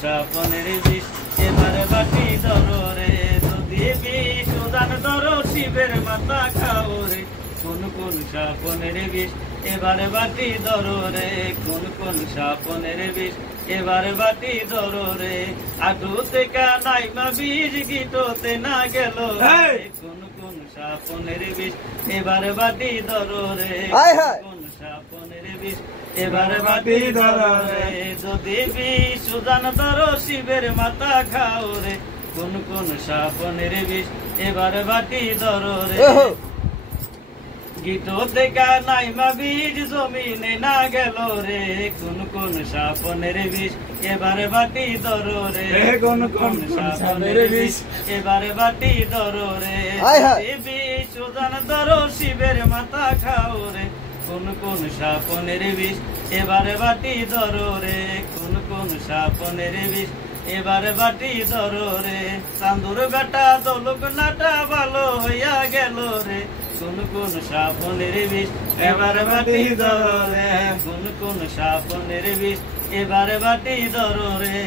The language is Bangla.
সাপনের বিষ এবারে বাটি ধরো রে, যদি বিষ উদান ধরো শিবের মাথা খাও রে। কোন কোন সাপনের বিষ এবারে বাটি ধরো রে, কোন কোন সাপনের বিষ এবারে বাটি ধরো রে। আটুতে কানাই মা বিষ গিটোতে না গেল রে, কোন কোন সাপনের বিষ এবারে বাটি ধরো রে, কোন সাপনের বিষ এবারে বাটি ধরো রে। যদি বিষ উদান ধরো শিবের মাথা খাও রে, কোন কোন সাপনের বিষ এবারে বাটি ধরো রে। গীত দেখা নাই মা বীজ জমিনে না গেল রে, কোন কোন সাপনের বিষ এবারে বাটি ধরো রে, কোন কোন সাপনের বিষ এবারে বাটি ধরো রে। বিষ উদান ধরো শিবের মাথা খাও রে, কোন কোন সাপনের বিষ এবারে বাটি ধরো রে, কোন কোন সাপনের বিষ এবারে বাটি ধরো রে। চান্দুর বেটা দলুক নাটা ভালো হইয়া গেল রে, কোন কোন সাপনের বিষ এবারে বাটি ধরো রে, কোন কোন সাপনের বিষ এবারে বাটি ধরো রে।